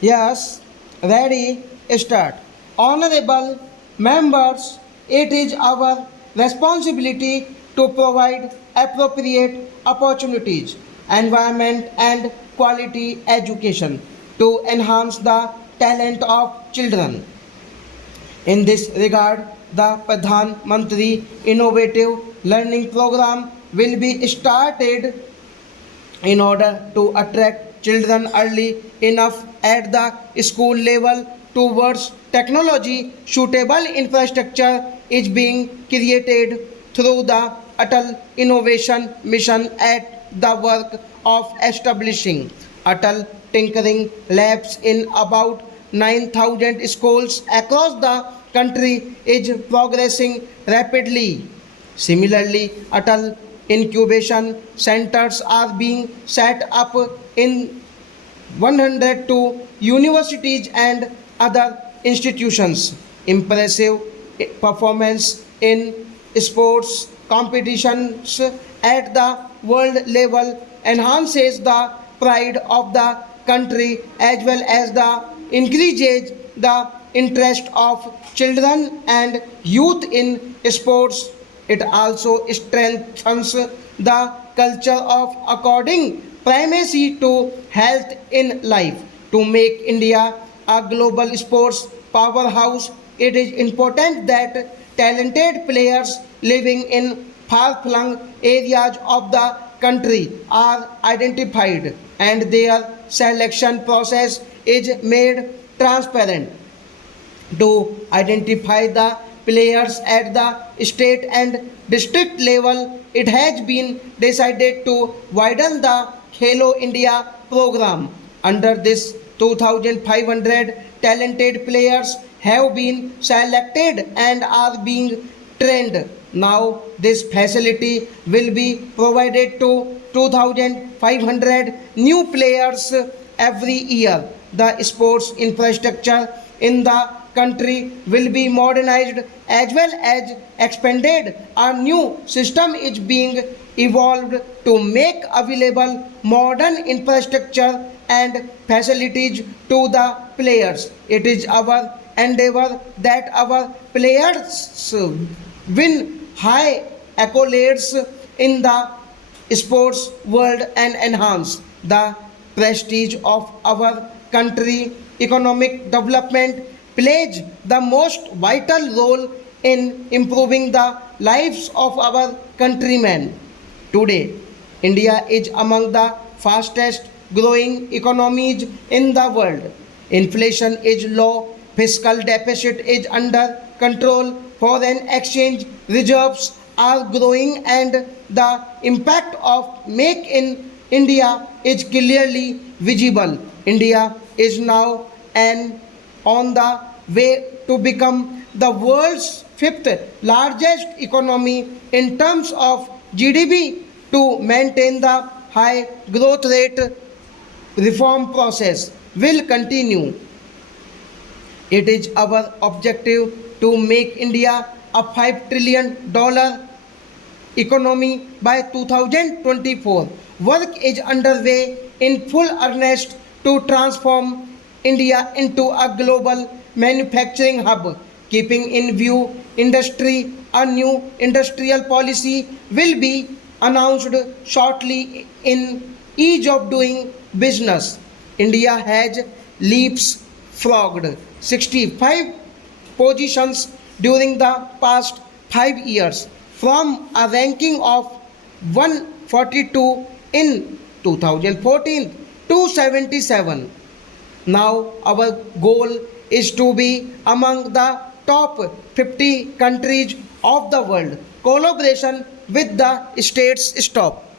Yes, ready, start. Honorable members, it is our responsibility to provide appropriate opportunities, environment, and quality education to enhance the talent of children. In this regard, the Pradhan Mantri Innovative Learning Program will be started in order to attract children early enough at the school level towards technology. Suitable infrastructure is being created through the Atal Innovation Mission at the work of establishing Atal Tinkering Labs in about 9,000 schools across the country is progressing rapidly. Similarly, Atal incubation centers are being set up in 102 universities and other institutions. Impressive performance in sports competitions at the world level enhances the pride of the country as well as the increases the interest of children and youth in sports. It also strengthens the culture of according primacy to health in life. To make India a global sports powerhouse, it is important that talented players living in far-flung areas of the country are identified and their selection process is made transparent. To identify the players at the state and district level, it has been decided to widen the Khelo India program. Under this, 2,500 talented players have been selected and are being trained. Now, this facility will be provided to 2,500 new players every year. The sports infrastructure in the country will be modernized as well as expanded. A new system is being evolved to make available modern infrastructure and facilities to the players. It is our endeavor that our players win high accolades in the sports world and enhance the prestige of our country. Economic development plays the most vital role in improving the lives of our countrymen. Today, India is among the fastest growing economies in the world. Inflation is low, fiscal deficit is under control, foreign exchange reserves are growing, and the impact of Make in India is clearly visible. India is now an on the way to become the world's fifth largest economy in terms of GDP. To maintain the high growth rate, reform process will continue. It is our objective to make India a $5 trillion economy by 2024. Work is underway in full earnest to transform India into a global manufacturing hub. Keeping in view industry, a new industrial policy will be announced shortly in ease of doing business. India has leapfrogged 65 positions during the past 5 years from a ranking of 142 in 2014 to 77. Now, our goal is to be among the top 50 countries of the world. Collaboration with the states stop.